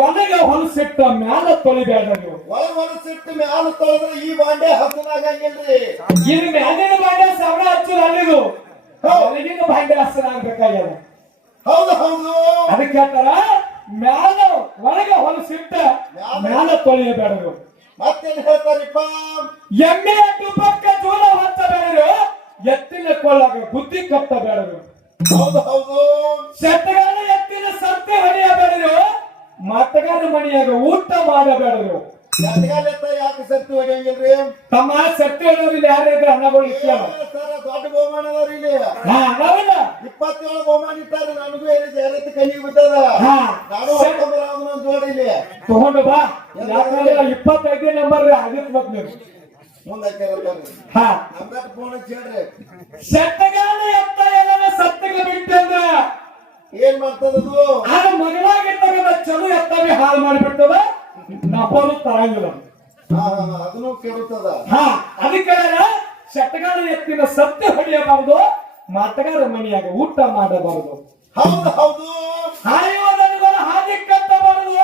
ಒಳಗ ಹೊಲಸಿಟ್ಟ ಮ್ಯಾಲ ತೊಳಿಬೇಡ ನೀವು. ಒಳಗ ಹೊಲಸಿಟ್ಟು ಮ್ಯಾಲ ತೊಳೆದ್ರೆ ಈ ಬಾಂಡೆ ಹಸನಾಗಂಗಿಲ್ರಿ. ಇದು ಮ್ಯಾಲಿನ ಬಾಂಡೆ ಸವಣ ಹಚ್ಚದ ಅಲ್ಲಿದು ಒಳಗಿನ ಬಾಂಡೆ ಹಸನಾಗ್ಬೇಕಾಗ್ಯದ. ಹೌದು ಹೌದು. ಅದಕ್ಕೆ ಹೇಳ್ತಾರ ಮ್ಯಾಲ ಒಳಗ ಹೊಲಸಿಟ್ಟ ಮ್ಯಾಲ ತೊಳಿಯಬೇಡ ನೀವು. ಮತ್ತೇನ್ ಹೇಳ್ತಾರಿಪ್ಪ? ಎಮ್ಮೆ ತುಪ್ಪಕ್ಕ ಜೋಳ ಹಚ್ಚಬೇಡರು, ಎತ್ತಿನ ಕೊಳ್ಳಾಗ ಬುದ್ಧಿ ಕಟ್ಟಬೇಡರು. ಹೌದು ಹೌದು. ಸೆಟ್ಟಗಾರ ಎತ್ತಿನ ಸತ್ಯ ಹೊಡೆಯಬೇಡರು, ಮಾತಗಾರ ಮನೆಯಾಗ ಊಟ ಮಾಡಬೇಡರು. ಎತ್ತಗಾಲೆತ್ತ ಯಾಕೆ ಸತ್ತಿ ಹೊಡೆಯಂಗಿಲ್ರಿ? ತಮ್ಮ ಸತ್ಯ ಹೊಡೆಯೋರು ಯಾರಿದ್ರೆ ಅನ್ನಗಳು ಇಟ್ಲ ಸರ್ ದೊಡ್ಡ ಬಹುಮಾನ ಅದಾವ್ರಿ ಇಲ್ಲಿ. 27 ಬಹುಮಾನ ಇಟ್ಟಾರ. ನನಗೂ ಹೇಳಿ ಜಾಗ್ರತೆ ಕೈಗೆ ಬಿಟ್ಟದ. ನಾನು ಹೊಡ್ಕೊಂಬರೋದು ನೋಡಿ ಇಲ್ಲಿ ತಗೊಂಡು ಬಾ. ಯಾಕಂದ್ರೆ 25 ನಂಬರ್ ಆಗಿತ್ ಮತ್ ನೀವು ಮುಂದೆ ನಮ್ಗೆ ಫೋನ್ ಹಚ್ಚಿಡ್ರಿ. ಸೆಟ್ಟಗಾಲ ಎತ್ತ ಎಲ್ಲ ಸತ್ತಿಗ ಬಿಟ್ಟಂದ್ರ ಏನ್ ಮಾಡ್ತದದು? ಆ ಮಗಳಾಗಿರ್ತಕ್ಕಂಥ ಚಲೋ ಎತ್ತವಿ ಹಾಳು ಮಾಡಿಬಿಡ್ತದ. ನಪ್ಪಲು ತರಂಗಿಲ್ಲ. ಅದನ್ನು ಕೇಳುತ್ತದ. ಅದಕ್ಕೆ ಸೆಟ್ಟಗಾಲ ಎತ್ತಿನ ಸತ್ಯ ಹೊಡೆಯಬಾರದು, ಮಾತಗಾರ ಮನೆಯಾಗ ಊಟ ಮಾಡಬಾರದು. ಹೌದು ಹೌದು. ಹಾಯುವ ದನಗಳು ಹಾದಿ ಕಟ್ಟಬಾರದು,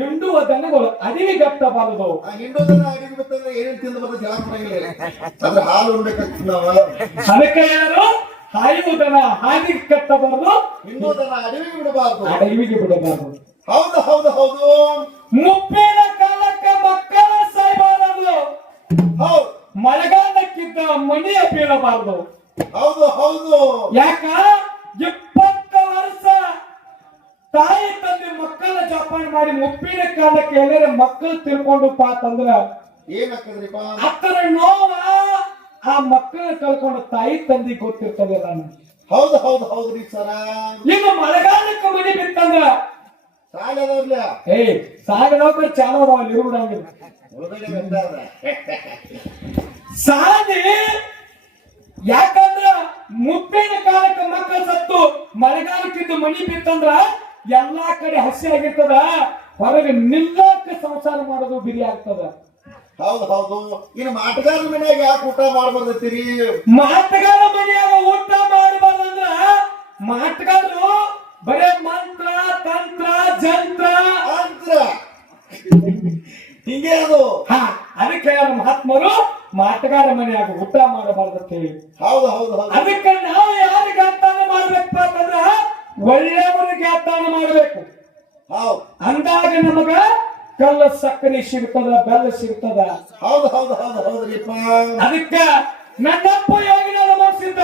ಹಿಂಡುವ ದನಗಳು ಅಡಿಗೆ ಕಟ್ಟಬಾರದು. ಹಿಂಡುದನ್ನ ಅಡಿಗೆ ಬಿತ್ತಂದ್ರೆ ಏನೇನು ತಿಂದು ಬರೋದು ಜನ ಕೊಡಂಗಿಲ್ಲ. ಅದ್ರ ಹಾಲು ಉಣ್ಬೇಕಾಗ್ತದೆ ನಾವು. ಅದಕ್ಕೆ ಯಾರು ಹಾಯುವುದನ ಹಾದಿ ಕಟ್ಟಬಾರದು, ಹಿಂಡುದನ್ನ ಅಡವಿಗೆ ಬಿಡಬಾರದು, ಅಡವಿಗೆ ಬಿಡಬಾರದು. ಹೌದು ಹೌದು ಹೌದು. ಮುಪ್ಪಿನ ಕಾಲಕ್ಕೆ ಮಕ್ಕಳ ಸಾಯಬಾರದು, ಹೌದು. ಮಳೆಗಾಲಕ್ಕಿದ್ದ ಮನೆಯ ಬೀಳಬಾರದು. ಹೌದು ಹೌದು. ಯಾಕ 20 ವರ್ಷ ತಾಯಿ ತಂದೆ ಮಕ್ಕಳ ಜೋಪಾನ ಮಾಡಿ ಮುಪ್ಪಿನ ಕಾಲಕ್ಕೆ ಎಲ್ಲರ ಮಕ್ಕಳು ತಿಳ್ಕೊಂಡು ಪಾತಂದ್ರ ಏನಾಗ್ತದ್ರಿಪ್ಪ? ಅತರ ನೋವ ಆ ಮಕ್ಕಳನ್ನ ಕಳ್ಕೊಂಡು ತಾಯಿ ತಂದೆ ಗೊತ್ತಿರ್ತದೆ. ನಾನು ಹೌದು ಹೌದು ಹೌದ್ರಿ ಸರ. ಈಗ ಮಳೆಗಾಲಕ್ಕೆ ಮನೆ ಬಿತ್ತಂದ್ರ ಸಾಲದವ್ರಲ್ಲ ಸಾಗದವ್ರ ಚಾಲೋ ಅದಾವ ಇರುವುದಂಗಿಲ್ಲ. ಸಾಧಿ ಯಾಕಂದ್ರ ಮುಪ್ಪಿನ ಕಾಲಕ್ಕೆ ಮಕ್ಕಳು ಸತ್ತು ಮಳೆಗಾಲಕ್ಕಿದ್ದು ಮನಿ ಬಿತ್ತಂದ್ರ ಎಲ್ಲಾ ಕಡೆ ಹಸಿ ಆಗಿರ್ತದ. ಹೊರಗೆ ನಿಲ್ಲಕ್ಕೆ ಸಂಸಾರ ಮಾಡೋದು ಬಿರಿ ಆಗ್ತದ. ಹೌದು ಹೌದು. ಇನ್ನು ಮಾಟಗಾರ ಮನ್ಯಾಗ ಯಾಕೆ ಊಟ ಮಾಡ್ಬಾರ್ದತ್ತೀರಿ? ಮಾಟಗಾರ ಮನೆಯಾಗ ಊಟ ಮಾಡಬಾರ್ದಂದ್ರ ಮಾಟಗಾರರು ಬರೇ ಮಂತ್ರ ತಂತ್ರ ಜಂತ್ರ ಅಂತ್ರ ಹಿಂಗೆ ಅದು. ಅದಕ್ಕೆ ಮಹಾತ್ಮರು ಮಾಟಗಾರ ಮನೆಯಾಗ ಊಟ ಮಾಡಬಾರ್ದಂತ ಹೇಳಿ. ಹೌದು ಹೌದು ಹೌದು. ಅದಕ್ಕೆ ನಾವು ಯಾರಿಗೆ ಅರ್ಥಾನ ಮಾಡ್ಬೇಕಪ್ಪ ಅಂತಂದ್ರ ಒಳ್ಳೆಯವರಿಗೆ ಅರ್ಥಾನ ಮಾಡ್ಬೇಕು. ಹೌದು. ಅಂದಾಗ ನಮಗ ಕಲ್ಲ ಸಕ್ಕರೆ ಸಿಗ್ತದ, ಬೆಲ್ಲ ಸಿಗ್ತದ. ಹೌದು ಹೌದು ಹೌದು ಹೌದ್ರಿಪ್ಪ. ಅದಕ್ಕೆ ನನ್ನಪ್ಪ ಯೋಗಿನಾದ ಮಾಡಿಸಿದ್ದ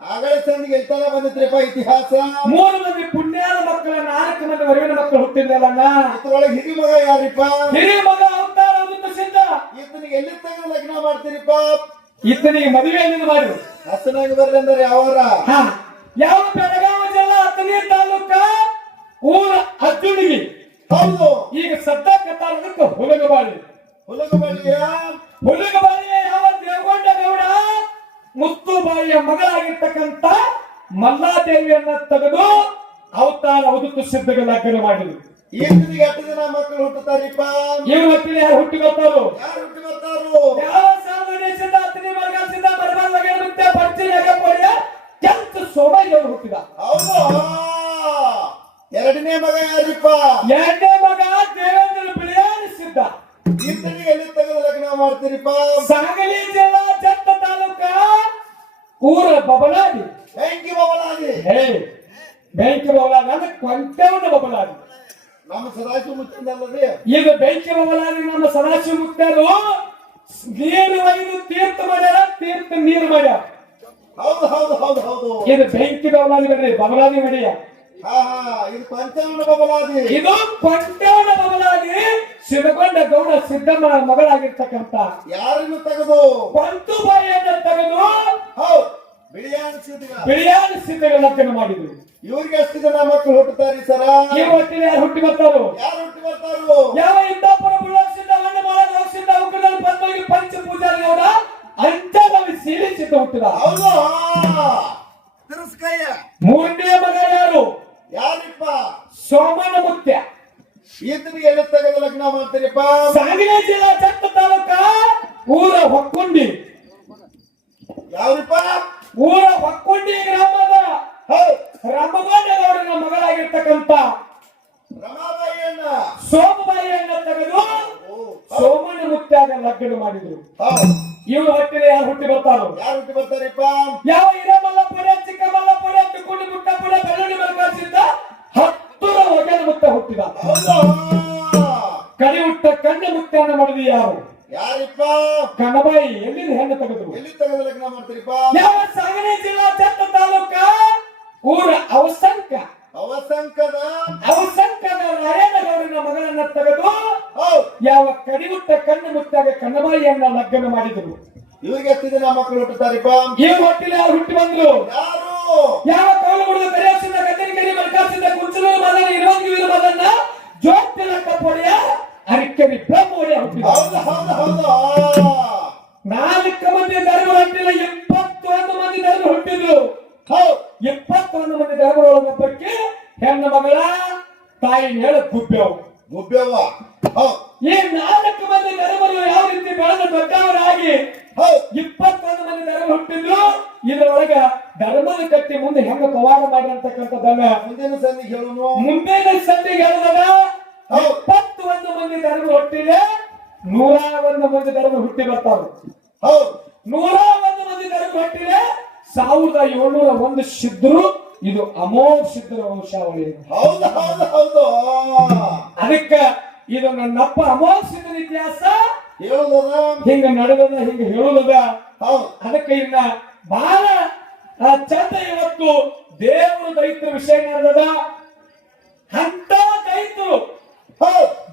ಆಗಲೇ ಚಂದಿಗೆ ಎಲ್ತಾನ ಬಂದಿತ್ರಿಪ್ಪ ಇತಿಹಾಸ. 3 ಮಂದಿ ಪುಣ್ಯಾದ ಮಕ್ಕಳ 4 ಮಂದಿ ಹೊರಗಿನ ಮಕ್ಕಳು ಹುಟ್ಟಿದ್ರಲ್ಲ. ಇದ್ರೊಳಗೆ ಹಿರಿ ಮಗ ಯಾರಿಪ್ಪ? ಹಿರಿಯ ಮಗ ಅವತಾರ ಸಿದ್ಧ. ಈತನಿಗೆ ಎಲ್ಲಿ ತಗ ಲಗ್ನ ಮಾಡ್ತೀರಿಪ್ಪ? ಈತನಿಗೆ ಮದುವೆಯಲ್ಲಿ ಮಾಡಿ ಹಸನಾಗಿ ಬರ್ರಿ ಅಂದ್ರೆ ಯಾವರ? ಯಾವ ಬೆಳಗಾವಿ ಜಿಲ್ಲಾ ಹತ್ತನೇ ತಾಲೂಕ ಊರ ಅಜ್ಜುಣಿಗಿ. ಹೌದು. ಈಗ ಸದ್ದ ಕತ್ತಾರದಕ್ಕೆ ಹುಲಗಬಾಳಿ. ಹುಲಗಬಾಳಿಯ ಯಾವ ದೇವಗೊಂಡ ಗೌಡ ಮುತ್ತುಬಾಯಿಯ ಮಗಳಾಗಿರ್ತಕ್ಕಂಥ ಮಲ್ಲಾದೇವಿಯನ್ನ ತೆಗೆದು ಅವತಾರ ಅವಧೂತ ಸಿದ್ಧಗೆ ಲಗ್ನ ಮಾಡಿದ್ರು. ಈತನಿಗೆ 8 ಜನ ಮಕ್ಕಳು ಹುಟ್ಟುತ್ತಾರಿಪ್ಪ. ಈ ಹೊತ್ತಿನ ಯಾರು ಹುಟ್ಟಿ ಬರ್ತಾರು? ಯಾರು ಹುಟ್ಟಿ ಬರ್ತಾರು? ಯಾವ ಸಾರ್ವಜನಿಕ ಹತ್ತನೇ ಮರಗಾಲದಿಂದ ಬರಬಾರ್ದಾಗೆ ಮತ್ತೆ ಪರಿಚಯ ಕೊಡಿಯ ಕೆಂಚ ಸೋಮಯ್ಯವರು ಹುಟ್ಟಿದ. ಹೌದು. 2ನೇ ಮಗ ಯಾರಿಪ್ಪ? 2ನೇ ಮಗ ದೇವೇಂದ್ರ ಬಿಳಿಯಾನಿ ಸಿದ್ಧ. ಈತನಿಗೆ ಎಲ್ಲಿ ತೆಗೆದು ಲಗ್ನ ಮಾಡ್ತೀರಿಪ್ಪ? ಸಾಗಲಿ ಜಿಲ್ಲಾ ಜತ್ತ ತಾಲೂಕ ಊರ ಬಬಲಾದಿ. ಬೆಂಕಿ ಬಬಲಾದಿ. ಬೆಂಕಿ ಬಬಲಾದಿ ಅಂದ್ರೆ ಕೊಂಟೆವನ ಬಬಲಾದಿ. ನಮ್ಮ ಸದಾಶಿವ ಮುತ್ತಲ್ಲದೆ ಈಗ ಬೆಂಕಿ ಬಬಲಾದಿ ನಮ್ಮ ಸದಾಶಿವ ಮುತ್ತರು ನೀರು ಒಯ್ದು ತೀರ್ಥ ಮಾಡ್ಯಾರ, ತೀರ್ಥ ನೀರು ಮಾಡ್ಯಾರ. ಹೌದು ಹೌದು ಹೌದು ಹೌದು. ಇದು ಬೆಂಕಿ ಬಬಲಾದಿ ಬೇಡ್ರಿ, ಬಬಲಾದಿ ಬೇಡಿಯ. ಇದು ಪಂಚವನ ಬಬಲಾದಿ. ಇದು ಕೊಂಟೆವನ ಬಬಲಾದಿ ಸಿದ್ಧಗೊಂಡ ಗೌಡ ಸಿದ್ದಮ್ಮನ ಮಗಳಾಗಿರ್ತಕ್ಕಂಥ ಯಾರನ್ನು ತೆಗೆದು ಪಂತು ಬಾಯಿಯನ್ನು ತೆಗೆದು ಹೌದು ಬಿಳಿಯಾನಿ ಸಿದ್ಧಗೆ ಲಗ್ನ ಮಾಡಿದ್ರು. ಇವ್ರಿಗೆ ಎಷ್ಟು ಜನ ಮಕ್ಕಳು ಹುಟ್ಟುತ್ತಾರೆ ಸರ? ಈ ಹೊತ್ತಿನ ಯಾರು ಹುಟ್ಟಿ ಬರ್ತಾರೋ? ಯಾರು ಹುಟ್ಟಿ ಬರ್ತಾರೋ? ಯಾವ ಇಂದಾಪುರ ಬುಳ್ಳಸಿದ್ದ ಸಿದ್ಧ ಉಗ್ರದಲ್ಲಿ ಬಂದೋಗಿ ಪಂಚ ಪೂಜಾರಿ ಗೌಡ ಅಂಜಾನವಿ ಸೀಲಿ ಸಿದ್ಧ ಹುಟ್ಟಿದ. ಹೌದು. ತಿರಸ್ಕಯ್ಯ. 3ನೇ ಮಗ ಯಾರು? ಯಾರಿಪ್ಪ? ಸೋಮನ ಮುತ್ಯ. ಈತನಿಗೆ ಎಲ್ಲಿ ತೆಗೆದು ಲಗ್ನ ಮಾಡ್ತೀರಿಪ್ಪ? ಸಾಗಲಿ ಜಿಲ್ಲಾ ಜತ್ತ ತಾಲೂಕ ಊರ ಹೊಕ್ಕೊಂಡಿ. ಯಾವ್ರಿಪ್ಪ? ಊರ ಹೊಕ್ಕೊಂಡಿ ಗ್ರಾಮದ ರಾಮಗೊಂಡ ಗೌಡನ ಮಗಳಾಗಿರ್ತಕ್ಕಂಥ ರಮಾಬಾಯಿಯನ್ನ ಸೋಮಬಾಯಿಯನ್ನ ತೆಗೆದು ಸೋಮನ ಮುತ್ಯಾಗ ಲಗ್ನ ಮಾಡಿದ್ರು. ಇವ್ರ ಹೊಟ್ಟೆಗೆ ಯಾರು ಹುಟ್ಟಿ ಬರ್ತಾರೋ? ಯಾರು ಹುಟ್ಟಿ ಬರ್ತಾರಪ್ಪ? ಯಾವ ಹಿರೇಮಲ್ಲಪುರ, ಚಿಕ್ಕಮಲ್ಲಪುರ, ತುಕುಡಿ ಮುಟ್ಟಪುರ, ಬೆಳ್ಳುಳ್ಳಿ ಮಲ್ಕಾಸಿದ್ದ 10 ಹೊಗೆನ ಮುತ್ತ ಹುಟ್ಟಿದ. ಕಡಿ ಹುಟ್ಟ ಕಣ್ಣು ಮುತ್ಯನ ಮಾಡಿದ ಯಾರು? ಯಾರಿಪ್ಪ? ಕಣಬಾಯಿ. ಎಲ್ಲಿಂದ ಹೆಣ್ಣು ತೆಗೆದ್ರು? ಎಲ್ಲಿ ತೆಗೆದು ಲಗ್ನ ಮಾಡ್ತಾರಪ್ಪ? ಯಾವ ಸಾಗಣೆ ಜಿಲ್ಲಾ ಚತ್ತ ತಾಲೂಕ ಊರ ಅವಸಂಕ ರಾಯನಗೌಡನ ಮಗಳನ್ನ ತೆಗೆದು ಯಾವ ಕಡಿಗುಟ್ಟ ಕಣ್ಣು ಮುತ್ತಾಗ ಕನ್ನಬಾಯಿಯನ್ನ ಲಗ್ನ ಮಾಡಿದ್ರು. ಇವ್ರಿಗೆ ಎಷ್ಟು ಜನ ಮಕ್ಕಳು ಹುಟ್ಟುತ್ತಾರಪ್ಪ? ಈ ಹೊಟ್ಟಿಲಿ ಅವ್ರು ಹುಟ್ಟಿ ಬಂದ್ರು. ಯಾರು? ಯಾವ ಕೌಲುಗುಡಿದ ಕರಿಯಾಸಿಂದ ಗದ್ದರಿಕೆರೆ ಮಲ್ಕಾಸಿಂದ ಕುಂಚಲೂರು ಮದನ ಇರುವಂಗಿವೀರ ಮದನ್ನ ಜೋತಿನ ಕಪ್ಪೊಡೆಯ ಅರಿಕೆರಿ ಬ್ರಹ್ಮೊಡೆಯ ಹುಟ್ಟಿದ್ರು. 4 ಮಂದಿ ಧರ್ಮ ಹುಟ್ಟಿಲ್ಲ, 21 ಮಂದಿ ಧರ್ಮ ಹುಟ್ಟಿದ್ರು. 21 ಮಂದಿ ಧರ್ಮಗಳೊಳಗೊಬ್ಬಕ್ಕೆ ಹೆಣ್ಣು ಮಗಳ ತಾಯಿ ಹೇಳ ಗುಬ್ಬೆವ್ವ. ಈ 4 ಮಂದಿ ಧರ್ಮಗಳು ಯಾವ ರೀತಿ ಬೆಳೆದ ದೊಡ್ಡವರಾಗಿ 21 ಮಂದಿ ಧರ್ಮ ಹುಟ್ಟಿದ್ರು. ಇದರೊಳಗ ಧರ್ಮದ ಕಟ್ಟಿ ಮುಂದೆ ಹೆಂಗ ಪವಾಡ ಮಾಡಿರ್ತಕ್ಕಂಥದ್ದನ್ನ ಮುಂದಿನ ಸಂಧಿಗೆ ಹೇಳದ 21 ಮಂದಿ ಧರ್ಮ ಹುಟ್ಟಿಲ್ಲ, 101 ಮಂದಿ ಧರ್ಮ ಹುಟ್ಟಿ ಬರ್ತಾವೆ. 101 ಮಂದಿ ಧರ್ಮ ಹುಟ್ಟಿಲ್ಲ, 1701 ಸಿದ್ಧರು. ಇದು ಅಮೋಘ ಸಿದ್ಧರ ವಂಶಾವಳಿ. ಅದಕ್ಕ ಇದು ನನ್ನಪ್ಪ ಅಮೋಘ ಸಿದ್ಧರ ಇತಿಹಾಸ ಹಿಂಗ ನಡೆದ ಹಿಂಗ ಹೇಳುವುದ. ಅದಕ್ಕೆ ಇನ್ನ ಬಹಳ ಚಂದ ಇವತ್ತು ದೇವರು ದೈತ್ರ ವಿಷಯ ನಡೆದ. ಅಂತ ದೈತ್ರು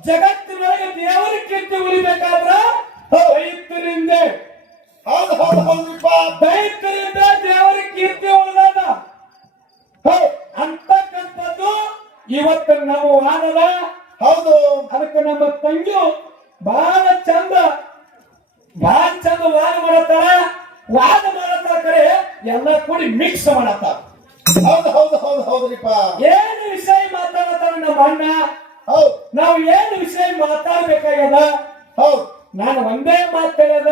ಜಗತ್ತಿನೊಳಗೆ ದೇವರ ಕೀರ್ತಿ ಉಳಿಬೇಕಾದ್ರ ದೈತ್ಯರಿಂದ ದೇವರ ಕೀರ್ತಿ ಉಳಿದ ಅಂತಕ್ಕಂಥದ್ದು ಇವತ್ತು ನಮ್ಮ ವಾದದ. ಅದಕ್ಕೆ ನಮ್ಮ ತಂಗಿ ಬಹಳ ಚಂದ ವಾದ ಮಾಡತ್ತಾರ ಕರೆ ಎಲ್ಲ ಕೂಡಿ ಮಿಕ್ಸ್ ಮಾಡತ್ತಾರ. ಏನು ವಿಷಯ ಮಾತಾಡತಾರ ನಮ್ಮ ಅಣ್ಣ, ನಾವು ಏನು ವಿಷಯ ಮಾತಾಡ್ಬೇಕಾಗ್ಯದ? ನಾನು ಒಂದೇ ಮಾತು ಹೇಳದ,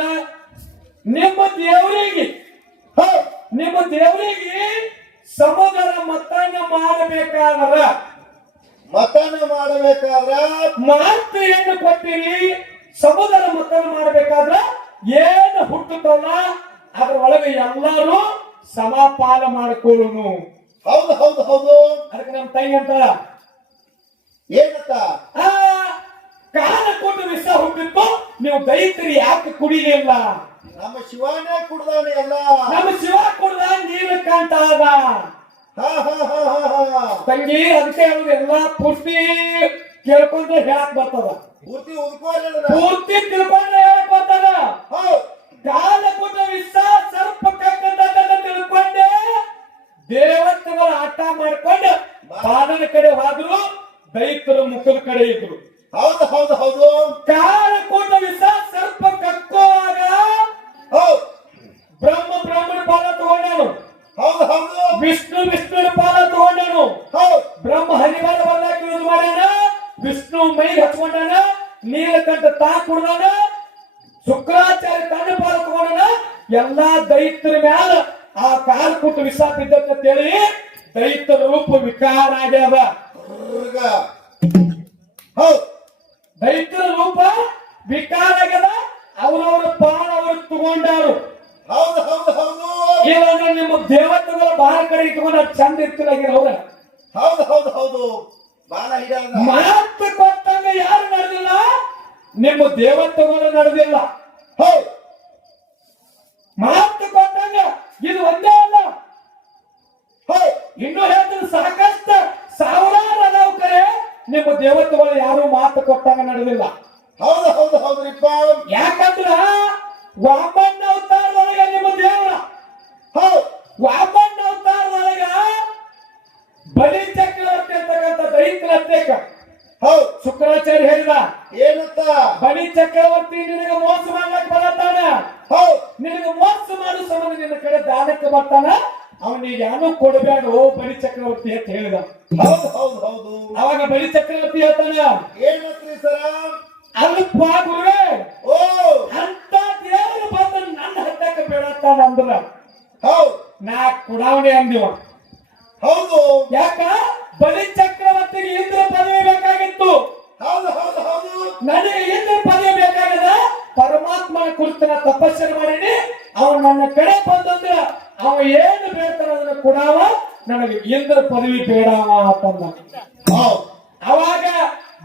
ನಿಮ್ಮ ದೇವರಿಗೆ ಸಮುದ್ರ ಮತನ ಮಾಡಬೇಕಾದ್ರ ಮಾತು ಏನು ಕೊಟ್ಟಿರಿ? ಸಮುದ್ರ ಮತನ ಮಾಡಬೇಕಾದ್ರ ಏನು ಹುಟ್ಟುತ್ತಲ್ಲ ಅದ್ರೊಳಗೆ ಎಲ್ಲರೂ ಸಮಪಾಲ ಮಾಡಿಕೊಳ್ಳುನು. ಅದಕ್ಕೆ ನಮ್ಮ ತಾಯಿ ಅಂತ ಏನಂತ ಕಾಲಕೂಟ ವಿಷ ಹುಟ್ಟಿತ್ತು, ನೀವು ದೈತ್ರಿ ಯಾಕೆ ಕುಡಿಲಿಲ್ಲ? ನಮ್ಮ ಶಿವನೇ ಕುಡ್ದಾನೆ ಅಲ್ಲ, ನಮ್ಮ ಶಿವ ಕುಡ್ದ ನೀರು ಕಾಣ್ತಾವ ತಂಗಿ. ಅದಕ್ಕೆ ಅವ್ರು ಎಲ್ಲಾ ಪೂರ್ತಿ ಕೇಳ್ಕೊಂಡ್ರೆ ಹೇಳಕ್ ಬರ್ತದ, ಪೂರ್ತಿ ತಿಳ್ಕೊಂಡ್ರೆ ಹೇಳಕ್ ಬರ್ತದ. ಕಾಲಕೂಟ ವಿಷ ಸರ್ಪ ಕಕ್ಕಂತ ತಿಳ್ಕೊಂಡೆ ದೇವತೆಗಳ ಆಟ ಮಾಡ್ಕೊಂಡು ಪಾದನ ಕಡೆ ಹೋದ್ರು, ದೈತ್ಯರು ಮುಖದ ಕಡೆ ಇದ್ರು. ಕಾಲಕೂಟ ವಿಷ ಸರ್ಪ ಕಕ್ಕುವಾಗ ಬ್ರಹ್ಮನ ಪಾಲ ತಗೊಂಡನು, ವಿಷ್ಣುವಿನ ಪಾಲ ತಗೊಂಡನು. ಬ್ರಹ್ಮ ಹರಿವಾರ ಬಂದಾಗ ಯೂಸ್ ಮಾಡ್ಯಾನ, ವಿಷ್ಣು ಮೈಗೆ ಹಚ್ಕೊಂಡಾನ, ನೀಲಕಂಠ ತಾ ಕುಡ್ದಾನ, ಶುಕ್ರಾಚಾರ್ಯ ತನ್ನ ಪಾಲ ತಗೊಂಡನ. ಎಲ್ಲಾ ದೈತ್ಯರ ಮ್ಯಾಲ ಆ ಕಾಲಕೂಟ ವಿಷ ಬಿದ್ದತ್ತೇಳಿ ದೈತ್ಯರ ರೂಪ ವಿಕಾರ ಆಗ್ಯಾದ. ದೈತ್ಯರ ರೂಪ ವಿಕಾರ ಆಗ್ಯದ. ಅವ್ರವ್ರ ಪಾಲ ಅವರು ತಗೊಂಡಾರು. ಇವಾಗ ನಿಮ್ಮ ದೇವತೆಗಳ ಬಾಳ ಕಡೆ ಇಟ್ಕೊಂಡ ಚಂದ ಇರ್ತಿಲ್ಲ ಅವ್ರ. ಮಾತು ಕೊಟ್ಟಂಗ ಯಾರು ನಡೆದಿಲ್ಲ, ನಿಮ್ಮ ದೇವತೆಗಳು ನಡೆದಿಲ್ಲ. ಮಾತು ಕೊಟ್ಟಂಗ ಇದು ಒಂದೇ ಅಲ್ಲ, ಇನ್ನು ಹೇಳ್ತಾರೆ ಸಾಕಷ್ಟು ಸಾವಿರಾರು ಅದಾವ ಕರೆ ನಿಮ್ಮ ದೇವತೆಗಳು ಯಾರು ಮಾತು ಕೊಟ್ಟಂಗ ನಡೆದಿಲ್ಲ. ಯಾಕಂದ್ರ ವಾಮನ ಅವತಾರದೊಳಗ ನಿಮ್ಮ ದೇವರ ವಾಮನ ಅವತಾರದೊಳಗ ಬಲಿ ಚಕ್ರವರ್ತಿ ಅಂತಕ್ಕಂಥ ದೈತ್ಯರ ಅತ್ಯೇಕ ಶುಕ್ರಾಚಾರ್ಯ ಹೇಳಿದ ಏನಂತ? ಬಲಿ ಚಕ್ರವರ್ತಿ ನಿನಗೆ ಮೋಸ ಮಾಡ್ಲಕ್ ಬರತ್ತಾನ, ನಿನಗೆ ಮೋಸ ಮಾಡೋ ಸಂಬಂಧ ನಿನ್ನ ಕಡೆ ದಾನಕ್ಕೆ ಬರ್ತಾನ, ಅವನಿಗೆ ಯಾರು ಕೊಡಬೇಡ ಬಲಿ ಚಕ್ರವರ್ತಿ ಅಂತ ಹೇಳಿದ. ಅವಾಗ ಬಲಿ ಚಕ್ರವರ್ತಿ ಹೇಳ್ತಾನ ಏನಂತ್ರಿ ಸರ? ಅಲ್ಪ ಗುರುವೇ, ಅಂತ ದೇವರು ಬಂದು ನನ್ನ ಹತ್ತಕ್ಕೆ ಬೇಡತ್ತಾನ ಅಂದ್ರ ನಾ ಕುಡಾವಣೆ ಅಂದಿವ. ಯಾಕ? ಬಲಿ ಚಕ್ರವರ್ತಿಗೆ ಇಂದ್ರ ಪದವಿ ಬೇಕಾಗಿತ್ತು. ನನ್ನ ಕಡೆ ಬಂದಂದ್ರ ಅವ ಏನು ಬೇಡ್ತಾನ ಅದನ್ನ ಕೊಡಾವ, ನನಗೆ ಇಂದ್ರ ಪದವಿ ಬೇಡಾವ ಅಂತಂದ. ಅವಾಗ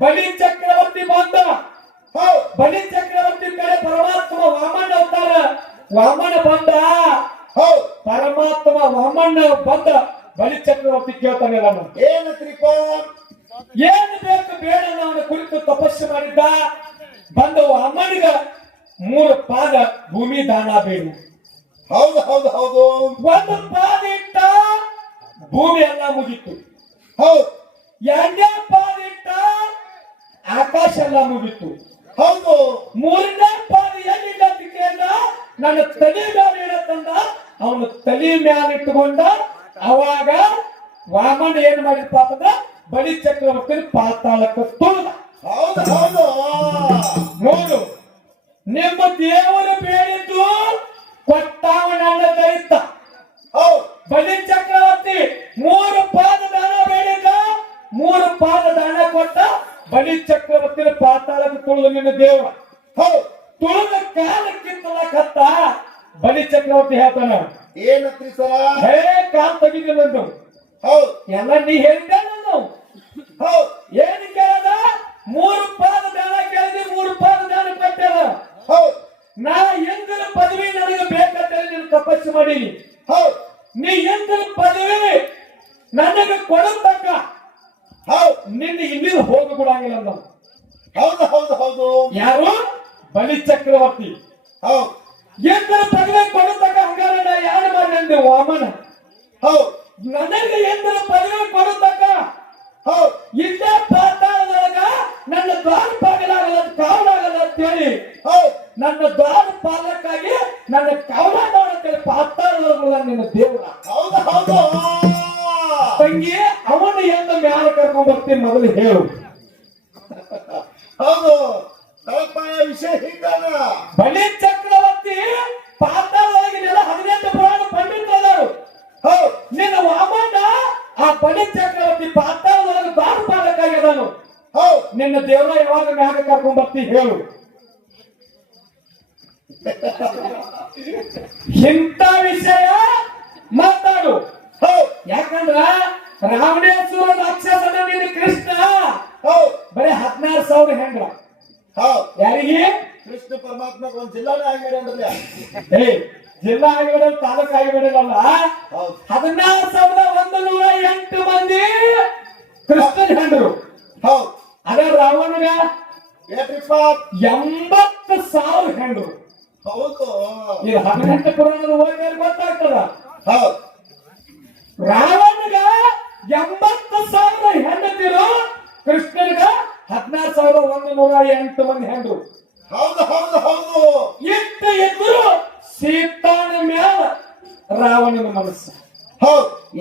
ಬಲಿ ಚಕ್ರವರ್ತಿ ಬಂದ. ಬಲಿ ಚಕ್ರವರ್ತಿ ಕಡೆ ಪರಮಾತ್ಮ ವಾಮನ ಅವತಾರ ವಾಮನ ಬಂದ. ಪರಮಾತ್ಮ ವಾಮನ ಬಂದ ಬಲಿ ಚಕ್ರವರ್ತಿ ಕೇಳ್ತಾನೆ, ಏನತ್ರಿಪ್ಪ, ಏನು ಬೇಕು ಬೇಡ ಅವನ ಕುರಿತು ತಪಸ್ಸು ಮಾಡಿದ್ದ. ಬಂದ ವಾಮನಿಗ 3 ಪಾದ ಭೂಮಿ ದಾನ ಬೇಡ. ಹೌದು ಹೌದು ಹೌದು. 1 ಪಾದ ಇಟ್ಟ ಭೂಮಿ ಎಲ್ಲ ಮುಗಿತು. ಹೌದು. 2ನೇ ಪಾದ ಇಟ್ಟ ಆಕಾಶ ಎಲ್ಲ ಮುಗಿತು. ಹೌದು. 3ನೇ ಪಾದ ಎಲ್ಲಿಂದ ಕೇಳ ನನ್ನ ತಲೆ ಮ್ಯಾಲ ಇಡತ್ತಂದ. ಅವನು ತಲೆ ಮ್ಯಾಲ ಇಟ್ಟುಕೊಂಡ. ಅವಾಗ ವಾಮನ ಏನ್ ಮಾಡಿದ್ಪ ಅಂತಂದ್ರ ಬಲಿ ಚಕ್ರವರ್ತಿ ಪಾತಾಳಕ್ಕೆ ತುಳಿದ. ಹೌದು ಹೌದು. ನೋಡು, ನಿಮ್ಮ ದೇವರು ಬೇಡಿದ್ದು ಕೊಟ್ಟವನನ್ನ ದೈತ. ಬಲಿ ಚಕ್ರವರ್ತಿ 3 ಪಾದ ದಾನ ಬೇಡಿದ, 3 ಪಾದ ದಾನ ಕೊಟ್ಟ. ಬಲಿ ಚಕ್ರವರ್ತಿನ ಪಾತಾಳಕ್ಕೆ ತುಳಿದು ನಿನ್ನ ದೇವ. ತುಳಿದ ಕಾಲಕ್ಕಿಂತಲಕತ್ತ ಬಲಿ ಚಕ್ರವರ್ತಿ ಹೇಳ್ತಾನ, ಏನತ್ರಿ ಸರ, ಹೇ ಕಾಲ್ ತೆಗಿದಿಲ್ಲಂದು. ಎಲ್ಲ ನೀ ಹೇಳಿದ್ದ ನಾನು. ಏನು ಕೇಳದ? 3 ಪಾದ ದಾನ ಕೇಳಿದೆ, 3 ಪಾದ ದಾನ ಕೊಟ್ಟೆಲ್ಲ. ನಾ ಎಂದಿನ ಪದವಿ ನನಗೆ ಬೇಕಂತ ನೀನು ತಪಸ್ಸು ಮಾಡೀನಿ. ನೀ ಎಂದಿನ ಪದವಿ ನನಗೆ ಕೊಡತಕ್ಕ ನಿನ್ನ ಇಲ್ಲಿಂದ ಹೋಗಿ ಬಿಡಂಗಿಲ್ಲ ಅಂದ. ಹೌದು ಹೌದು ಹೌದು. ಯಾರು? ಬಲಿ ಚಕ್ರವರ್ತಿ. ಎಂದಿನ ಪದವಿ ಕೊಡತಕ್ಕ ಹಂಗಾರ ನಾ ಯಾರು ಮಾಡಿ ವಾಮನ. ನನಗೆ ಎಂದಿನ ಪದವಿ ಕೊಡತಕ್ಕ ಇಲ್ಲೇ ಪಾತಾಳದೊಳಗ ನನ್ನ ದ್ವಾರ ಪಾಗಲಾಗಲ್ಲ, ಕಾವಲಾಗಲ್ಲ ಅಂತ ಹೇಳಿ ನನ್ನ ದ್ವಾರ ಪಾಲಕ್ಕಾಗಿ ನನ್ನ ಕವಲ ನೋಡಕ್ಕೆ ಪಾತಾಳದೊಳಗಲ್ಲ ನಿನ್ನ ದೇವರ. ಹೌದು ಹೌದು. ತಂಗಿ, ಅವನ ಎಂದ ಮ್ಯಾಲ ಕರ್ಕೊಂಡ್ ಬರ್ತೀನಿ ಮೊದಲು ಹೇಳು. ಹೌದು. ವಿಷಯ ಹಿಂಗಾನ. ಬಲಿ ಚಕ್ರವರ್ತಿ ಪಾತಾಳದೊಳಗಿನೆಲ್ಲ 18 ಪುರಾಣ ಪಂಡಿತರು. ನಿನ್ನ ವಾಮನ ಆ ಬಲಿ ಚಕ್ರವರ್ತಿ ಪಾತಾಳದೊಳಗೆ ದ್ವಾರ ಪಾಲಕ್ಕಾಗಿದ್ದಾನು. ನಿನ್ನ ದೇವರ ಯಾವಾಗ ಮ್ಯಾಗ ಕರ್ಕೊಂಡ್ ಬರ್ತಿ ಹೇಳು. ಇಂಥ ವಿಷಯ ಮಾತಾಡು. ಯಾಕಂದ್ರ ರಾವಣೇಶ್ವರ ರಾಕ್ಷಸನ ನಿನ್ನ ಕೃಷ್ಣ ಬರೀ 16,000 ಹೆಂಡ್ರ. ಯಾರಿಗೆ? ಕೃಷ್ಣ ಪರಮಾತ್ಮ ಒಂದ್ ಜಿಲ್ಲಾನೇ ಆಗಿಬಿಡಲ್ಲ. ಜಿಲ್ಲಾ ಆಗಿಬಿಡಲ್ಲ, ತಾಲೂಕು ಆಗಿಬಿಡಲ್ಲ. 16,108 ಮಂದಿ ಕೃಷ್ಣನ ಹೆಂಡ್ರು. ಅದೇ ರಾವಣಗ 80,000 ಹೆಂಡ್ರು. ಹೌದು. ಇದು 18 ಪುರಾಣದ ಓದಿದ್ರೆ ಗೊತ್ತಾಗ್ತದ. ರಾವಣಗ 80,000 ಹೆಂಡತಿರು, ಕೃಷ್ಣನಿಗ 16,108 ಮಂದಿ ಹೆಂಡ್ರು. ಹೌದು ಹೌದು ಹೌದು. ಇಟ್ಟು ಎದ್ರು ಸೀತಾನ ಮ್ಯಾಲ ರಾವಣನ ಮನಸ್ಸು.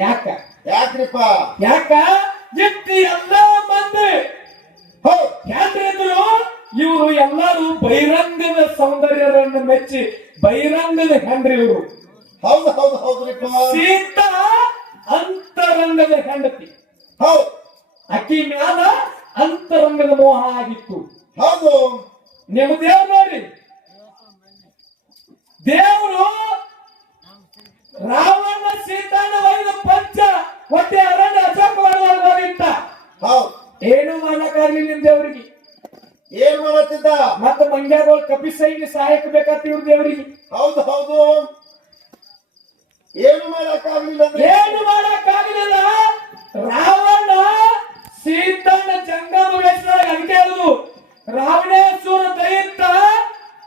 ಯಾಕ್ರಿಪ್ಪ? ಯಾಕ ಇಟ್ಟು ಎಲ್ಲ ಮಂದಿ ಯಾಕ್ರಿದ್ರು ಇವರು ಎಲ್ಲರೂ ಬಹಿರಂಗದ ಸೌಂದರ್ಯವನ್ನು ಮೆಚ್ಚಿ ಬಹಿರಂಗದ ಹೆಂಡ್ರಿ ಇವರು. ಹೌದು ಹೌದು ಹೌದು. ಸೀತಾ ಅಂತರಂಗದ ಹೆಂಡತಿ. ಅಕ್ಕಿ ಮ್ಯಾಲ ಅಂತರಂಗದ ಮೋಹ ಆಗಿತ್ತು. ಹೌದು. ನಿಮ್ಮ ದೇವ್ರು ನೋಡ್ರಿ, ದೇವರು ರಾವಣ ಸೀತಾನ ಒಯ್ದು ಪಂಚ ಹೊಟ್ಟೆ ಅರಣ್ಯ ಅಶೋಕವನದಲ್ಲಿ ಹೋಗಿಟ್ಟ. ಏನು ಮಾಡಕ್ಕಾಗ್ಲಿ ನಿಮ್ ದೇವರಿಗೆ. ಏನ್ ಮಾಡತ್ತಿದ್ದ? ಮತ್ತೆ ಮಂಗ್ಯಾಗೋಳ್ ಕಪಿಸೈಗೆ ಸಹಾಯಕ ಬೇಕಾಗ್ತಿ ಇವ್ರ ದೇವರಿಗೆ. ಹೌದು ಹೌದು. ಏನು ಮಾಡಕ್ಕಾಗ್ಲಿಲ್ಲ. ಏನು ಮಾಡಕ್ಕಾಗಲಿಲ್ಲ. ರಾವಣ ಸೀತನ ಜಂಗಮ ವೇಷದೊಳಗೆ ಅದಕ್ಕೆ ಹೇಳುದು, ರಾವಣೇಶ್ವರ ದೈತ್ಯ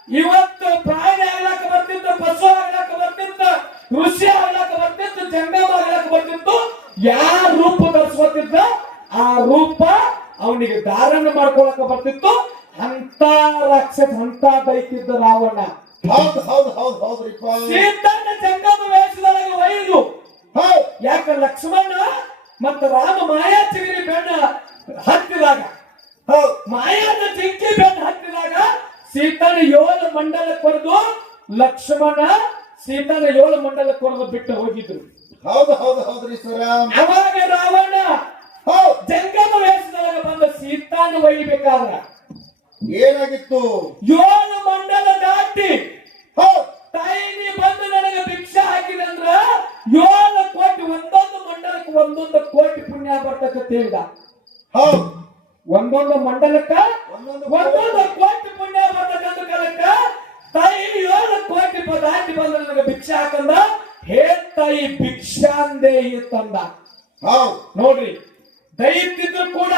ಇವತ್ತು ಪ್ರಾಣಿ ಆಗ್ಲಾಕ ಬರ್ತಿತ್ತು, ಪಶು ಆಗ್ಲಾಕ ಬರ್ತಿತ್ತು, ಋಷಿ ಆಗ್ಲಾಕ ಬರ್ತಿತ್ತು, ಜಂಗಮ ಆಗ್ಲಾಕ ಬರ್ತಿತ್ತು. ಯಾರ ರೂಪ ಧರಿಸ್ಕೊತಿದ್ದ ಆ ರೂಪ ಅವನಿಗೆ ಧಾರಣ ಮಾಡ್ಕೊಳಕ ಬರ್ತಿತ್ತು. ಅಂತ ರಾಕ್ಷಸ, ಅಂತ ದೈತ್ಯದ್ದ ರಾವಣ. ಹೌದು ಹೌದು ಹೌದು ಹೌದು. ಸೀತನ ಜಂಗಮ ವೇಷದೊಳಗೆ ಒಯ್ದು ಯಾಕ ಲಕ್ಷ್ಮಣ ಮತ್ತು ರಾಮ ಮಾಯಾ ಚಿಗಿರಿ ಬೆಣ್ಣ ಹತ್ತಿದಾಗ, ಮಾಯಾದ ಜಿಂಕಿ ಬೆಣ್ಣ ಹತ್ತಿದಾಗ ಸೀತನ 7 ಮಂಡಲ ಕೊರೆದು ಲಕ್ಷ್ಮಣ ಸೀತನ 7 ಮಂಡಲ ಕೊರೆದು ಬಿಟ್ಟು ಹೋಗಿದ್ರು. ಹೌದು ಹೌದು ಹೌದ್ರಿ ಸರ. ಅವಾಗ ರಾವಣ ಜಂಗಮ ವೇಷದೊಳಗೆ ಬಂದ ಸೀತಾನ ಒಯ್ಯಬೇಕಾದ್ರ ಏನಾಗಿತ್ತು? 7 ಮಂಡಲ ದಾಟಿ ತಾಯಿ ಬಂದು ಒಂದೊಂದು ಕೋಟಿ ಪುಣ್ಯ ಬರ್ತದೆ ಅಂತ ಹೇಳಿದ. ಹೌದು ಒಂದೊಂದು ಮಂಡಲಕ್ಕ ಒಂದೊಂದು ಒಂದೊಂದು ಕೋಟಿ ಪುಣ್ಯ ಬರ್ತಕ್ಕಂಥ ಕಾಲಕ್ಕ ತಾಯಿ 7 ಕೋಟಿ ದಾಟಿ ಬಂದ ನನಗೆ ಭಿಕ್ಷೆ ಹಾಕಂದ. ಹೇ ತಾಯಿ ಭಿಕ್ಷಾಂದೇ ತಂದ. ಹೌದು ನೋಡ್ರಿ, ದೈತ್ಯಿದ್ರು ಕೂಡ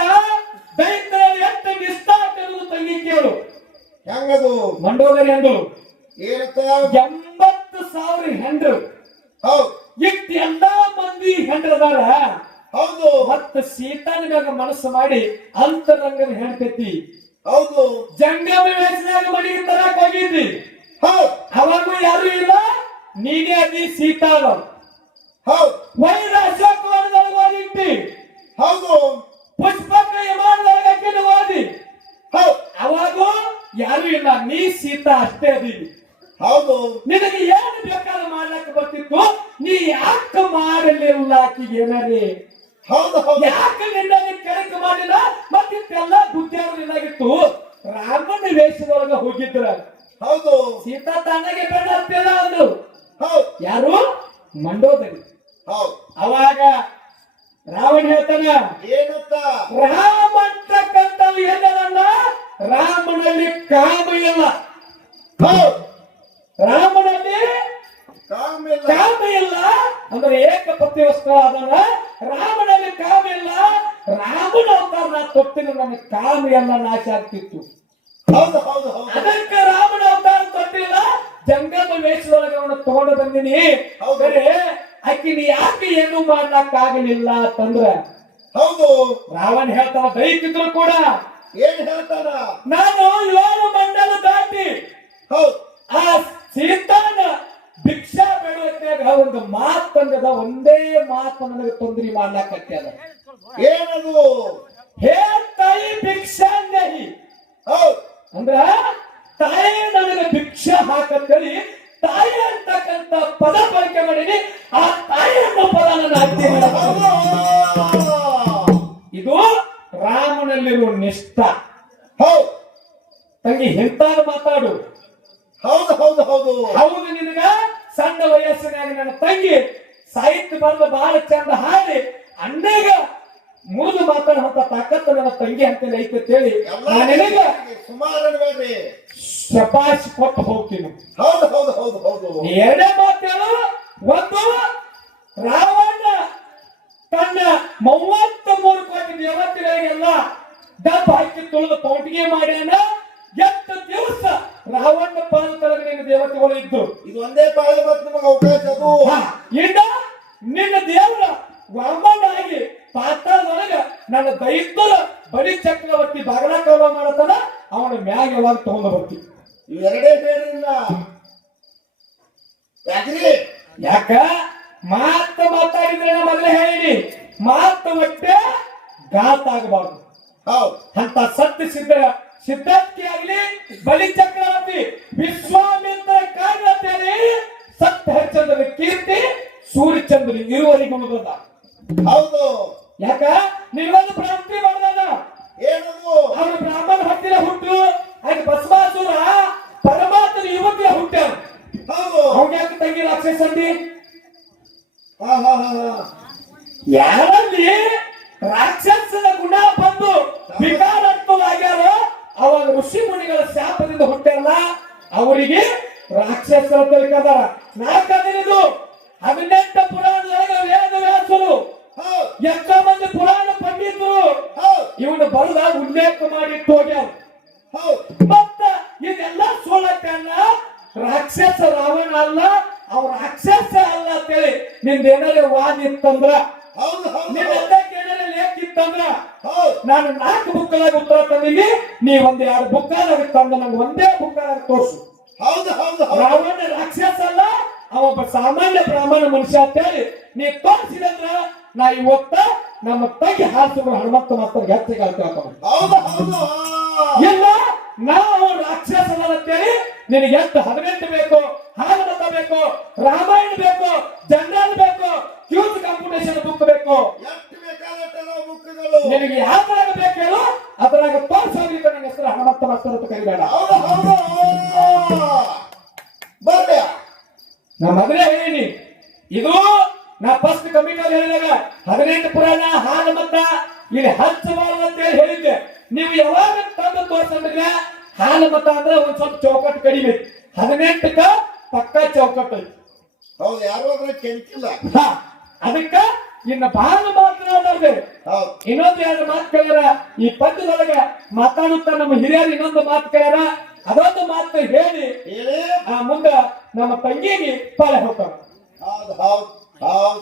ದೈತ್ಯರಲ್ಲಿ ಎಷ್ಟು ನಿಷ್ಠಾತ ತಂಗಿ ಕೇಳು. ಹೆಂಗದು ಮಂಡೋದರಿ ಅಂದ್ರು ಏನಂತ 80,000 ಹೆಂಡ್ರು. ಹೌದು ಇಟ್ಟು ಎಲ್ಲಾ ಮಂದಿ ಹೆಂಡ್ರದಾರ. ಹೌದು ಮತ್ತ ಸೀತಾನಿಗಾಗ ಮನಸ್ಸು ಮಾಡಿ ಅಂತರಂಗದ ಹೆಣ್ತೈತಿ. ಹೌದು ಜಂಗಮ ವೇಷನಾಗ ಮನೆಗೆ ತರಕ್ ಹೋಗಿದ್ದಿ. ಹೌದು ಅವಾಗೂ ಯಾರು ಇಲ್ಲ, ನೀನೇ ಅದಿ ಸೀತಾಳ. ಹೌದು ವೈರ ಅಶೋಕವನದೊಳಗೆ ಹೋಗಿದ್ದಿ. ಹೌದು ಪುಷ್ಪಕ ವಿಮಾನದೊಳಗೆ ಹೋದಿ. ಹೌದು ಅವಾಗೂ ಯಾರು ಇಲ್ಲ, ನೀ ಸೀತಾ ಅಷ್ಟೇ ಅದಿ. ಹೌದು ನಿನಗೆ ಏನು ಬೇಕಾದ್ರೂ ಮಾಡ್ಲಕ್ಕ ಬರ್ತಿತ್ತು, ನೀ ಯಾಕೆ ಮಾಡಲಿಲ್ಲ ಆಕಿಗೆ ಏನಾರಿ? ಹೌದು ಹೌದು ಯಾಕೆ ನಿನ್ನಲ್ಲಿ ಕೆಳಕ ಮಾಡಿಲ್ಲ? ಮತ್ತಿಟ್ಟೆಲ್ಲ ಬುದ್ಧಿಯಾದ್ರು ಏನಾಗಿತ್ತು, ರಾಮನ ವೇಷದೊಳಗ ಹೋಗಿದ್ರ. ಹೌದು ಸೀತಾ ತಾನಾಗೆ ಬೆಣ್ಣ ಹತ್ತಿಲ್ಲ ಅಂದ್ರು. ಹೌದು ಯಾರು? ಮಂಡೋದರಿ. ಹೌದು ಅವಾಗ ರಾವಣ ಹೇಳ್ತಾನ, ಏನಂತ ರಾಮ ಅಂತಕ್ಕಂಥವು ಎಲ್ಲರನ್ನ ರಾಮನಲ್ಲಿ ಕಾಮ ಇಲ್ಲ. ಹೌದು ರಾಮನಲ್ಲಿ ಕಾಮಿಲ್ಲ ಕಾಮ ಇಲ್ಲ ಅಂದ್ರೆ ಏಕಪತ್ಯವಸ್ತ್ರ ಅದನ್ನ. ರಾಮನಲ್ಲಿ ಕಾಮ ಇಲ್ಲ. ರಾಮನ ಅವತಾರ ನಾ ತೊಟ್ಟಿನ ನನ್ನ ಕಾಮ ಎಲ್ಲ ನಾಶ ಆಗ್ತಿತ್ತು. ಹೌದು ಹೌದು ಹೌದು ಅದಕ್ಕೆ ರಾಮನ ಅವತಾರ ತೊಟ್ಟಿಲ್ಲ, ಜಂಗಮ ವೇಷದೊಳಗೆ ಅವನು ತಗೊಂಡು ಬಂದಿನಿ. ಹೌದು. ಬರೀ ಆಕಿನ ಯಾಕೆ ಏನು ಮಾಡ್ಲಕ್ ಆಗಲಿಲ್ಲ ಅಂತಂದ್ರ ಹೌದು ರಾವಣ ಹೇಳ್ತಾನ, ದೈತ್ಯಿದ್ರು ಕೂಡ ಏನ್ ಹೇಳ್ತಾನ ನಾನು 7 ಮಂಡಲ ದಾಟಿ ಹೌದು ಆ ಸೀತಾನ ಭಿಕ್ಷಾ ಬೇಡುವತ್ಯಾಗ ಒಂದು ಮಾತಂಗದ, ಒಂದೇ ಮಾತು ನನಗೆ ತೊಂದರೆ ಮಾಡ್ಲಾಕತ್ಯಾದ. ಏನದು ಹೇ ತಾಯಿ ಭಿಕ್ಷಾಂದೇಹಿ. ಹೌದು ಅಂದ್ರ ತಾಯಿ ನನಗೆ ಭಿಕ್ಷಾ ಹಾಕತ್ತೇಳಿ ತಾಯಿ ಅಂತಕ್ಕಂತ ಪದ ಬಳಕೆ ಮಾಡೀನಿ. ಆ ತಾಯಿ ಅನ್ನೋ ಪದ ನನ್ನ ಹಾಕ್ತೀನಿ. ಇದು ರಾಮನಲ್ಲಿರುವ ನಿಷ್ಠ. ಹೌದು ತಂಗಿ ಎಂತಾರು ಮಾತಾಡು. ಹೌದು ಹೌದು ಹೌದು ಹೌದು, ನಿನಗ ಸಣ್ಣ ವಯಸ್ಸಿನಾಗ ನನ್ನ ತಂಗಿ ಸಾಹಿತ್ಯ ಬರೆದು ಬಹಳ ಚಂದ ಹಾಡಿ ಅಣ್ಣಗ ಮುರಿದು ಮಾತಾಡುವಂತ ತಾಕತ್ತು ನನ್ನ ತಂಗಿ ಅಂತೇಳಿ ಐತೆ ಹೇಳಿ ನಿನಗ ಸುಮಾರು ಬೇಡ್ರಿ ಶಪಾಶ್ ಕೊಟ್ಟು ಹೋಗ್ತೀನಿ. ಹೌದು ಹೌದು ಹೌದು ಹೌದು ಎರಡೇ ಮಾತೇಳು. ಒಂದು, ರಾವಣ ತನ್ನ 33 ಕೋಟಿ ದೇವತೆಗಳಿಗೆಲ್ಲ ಡಬ್ಬ ಹಾಕಿ ತುಳಿದು ಪೌಟಿಗೆ ಮಾಡ್ಯಾನ. 8 ದಿವಸ ರಾವಣ ಪಾದ ಕೆಳಗೆ ನಿನ್ನ ದೇವತೆಗಳು ಇದ್ದು. ಇದು ಒಂದೇ ಪಾಳೆ ಮತ್ತು ನಿಮಗೆ ಅವಕಾಶ ಅದು. ಇನ್ನ ನಿನ್ನ ದೇವರ ವಾಮನಾಗಿ ಪಾತಾಳದೊಳಗ ನನ್ನ ದೈತ್ಯರ ಬಡಿ ಚಕ್ರವರ್ತಿ ಬಾಗಲ ಕಾಲ ಮಾಡತನ, ಅವನ ಮ್ಯಾಗ ಯಾವಾಗ ತಗೊಂಡು ಬರ್ತಿ. ಇವೆರಡೇ ಬೇಡ್ರಿಲ್ಲ ಯಾಕ್ರಿ? ಯಾಕ ಮಾತಾಡಿದ್ರೆ ಮೊದಲೇ ಹೇಳಿ, ಮಾತು ಒಟ್ಟೆ ಘಾತ ಆಗಬಾರ್ದು. ಹೌದು ಅಂತ ಸತ್ಯ ಸಿದ್ಧಾರ್ಥಿ ಆಗ್ಲಿ, ಬಲಿ ಚಕ್ರವರ್ತಿ ವಿಶ್ವಾಮಿತ್ರ ಕಾರ್ಯತೇಳಿ ಸತ್ಯ ಹರಿಚಂದ್ರ ಕೀರ್ತಿ ಸೂರ್ಯಚಂದ್ರ ಇರುವರೆಗೂ ಉಳಿದ. ಹೌದು ಯಾಕ ನೀವೊಂದು ಭ್ರಾಂತಿ ಮಾಡಿದ. ಏನದು ಅವನು ಬ್ರಾಹ್ಮಣ ಹತ್ತಿರ ಹುಟ್ಟು, ಆಯ್ತು ಬಸವಾಸುರ ಪರಮಾತ್ಮನ ಯುವತಿಯ ಹುಟ್ಟ. ಹೌದು ಅವ್ನ ಯಾಕೆ ತಂಗಿ ರಾಕ್ಷಸ ಅಂದಿ? ಹಾ ಹಾ ಹಾ ಹಾ ಯಾರಲ್ಲಿ ರಾಕ್ಷಸನ ಗುಣ ಬಂದು ವಿಕಾರತ್ವವಾಗ್ಯಾರೋ ಅವಾಗ ಋಷಿ ಮುನಿಗಳ ಶಾಪದಿಂದ ಹುಟ್ಟಾರಲ್ಲ, ಅವರಿಗೆ ರಾಕ್ಷಸರ ತಿಳ್ಕದಾರ. ನಾಲ್ಕನೇದು 18 ಪುರಾಣದೊಳಗೆ ವೇದವ್ಯಾಸರು ಹೌದು ಎಷ್ಟೋ ಮಂದಿ ಪುರಾಣ ಪಂಡಿತರು ಹೌದು ಇವನು ಬರುದ ಉಲ್ಲೇಖ ಮಾಡಿಟ್ಟು ಹೋಗ್ಯಾರ. ಹೌದು ಮತ್ತ ಇದೆಲ್ಲ ಸೋಲಕ್ಕನ್ನ ರಾಕ್ಷಸ ರಾವಣ ಅಲ್ಲ, ಅವ ರಾಕ್ಷಸ ಅಲ್ಲ ಅಂತೇಳಿ ನಿಂದೇನಾರ ವಾದ ಇತ್ತಂದ್ರ, ಹೌದು ಹೌದು ನಿನ್ನೆಲ್ಲ ಲೇಖ ಇತ್ತಂದ್ರ ಹೌದು ನಾನು 4 ಬುಕ್ಕಾಗ ಉತ್ತರ ತಂದಿನಿ. ನೀ 1-2 ಬುಕ್ಕಾಗ ತಂದ ನಂಗೆ ಒಂದೇ ಬುಕ್ಕಾಗ ತೋರ್ಸು. ಹೌದು ಹೌದು ಹೌದು ರಾವಣ ರಾಕ್ಷಸ ಅಲ್ಲ, ಅವೊಬ್ಬ ಸಾಮಾನ್ಯ ಬ್ರಾಹ್ಮಣ ಮನುಷ್ಯ ಅಂತೇಳಿ ನೀ ತೋರಿಸಿದಂದ್ರ ನಾ ಇವತ್ತ ನಮ್ಮ ತಂಗಿ ಹಾಸಿಗಳು ಹನುಮಂತ ಮಾತ್ರ ಹೆಚ್ಚಿಗೆ ಹೌದು ಹೌದು ಇಲ್ಲ ನಾವು ರಾಕ್ಷಸನ ಅಂತೇಳಿ ನಿನಗೆ ಎಷ್ಟು 18 ಬೇಕು, ಭಾಗವತ ಬೇಕು, ರಾಮಾಯಣ ಬೇಕು, ಜನರಲ್ ಬೇಕು, ಕ್ಯೂಸ್ ಕಾಂಪಿಟೇಷನ್ ಬುಕ್ ಬೇಕು, ಎಷ್ಟು ಬೇಕಾದಷ್ಟೆಲ್ಲ ಬುಕ್ಗಳು ನಿನಗೆ ಯಾವ್ದ್ರಾಗ ಬೇಕು ಹೇಳು ಅದ್ರಾಗ ತೋರ್ಸೋಗ್ಲಿಕ್ಕೆ ನನ್ನ ಹೆಸರು ಹನುಮಂತ ಮಾಸ್ತರ್ ಅಂತ ಕರಿಬೇಡ. ಹೌದು ಹೌದು ಬರ್ರಿ ನಾ ಮೊದಲೇ ಹೇಳೀನಿ, ಇದು ನಾ ಫಸ್ಟ್ ಕಮಿಟಿ ಹೇಳಿದಾಗ 18 ಪುರಾಣ ಹಾಲು ಮತ ಇಲ್ಲಿ ಹಚ್ಚಬಾರ್ದು ಅಂತ ಹೇಳಿ ಹೇಳಿದ್ದೆ. ನೀವು ಯಾವಾಗ ತಂದು ತೋರ್ಸಂದ್ರೆ ಹಾಲು ಮತ ಅಂದ್ರೆ ಒಂದ್ ಸ್ವಲ್ಪ ಚೌಕಟ್ಟು ಕಡಿಮೆ ಐತಿ. 18ಕ್ಕ ಪಕ್ಕ ಚೌಕಟ್ಟು ಐತಿ. ಹೌದು, ಯಾರು ಅದ್ರ ಕೆಂಚಿಲ್ಲ. ಅದಕ್ಕ ಇನ್ನು ಬಹಳ ಮಾತನಾಡೋದು. ಇನ್ನೊಂದು ಎರಡು ಮಾತು ಕೇಳ್ಯಾರ ಈ ಪದ್ಯದೊಳಗ ಮಾತಾಡುತ್ತಾ ನಮ್ಮ ಹಿರಿಯರು ಇನ್ನೊಂದು ಮಾತು ಕೇಳ್ಯಾರ. ಅದೊಂದು ಮಾತು ಹೇಳಿ ಮುಂದ ನಮ್ಮ ತಂಗಿಗೆ ಪಾಳೆ ಹೋಗ್ತಾರ. ಹೌದು ಹೌದು ಹೌದು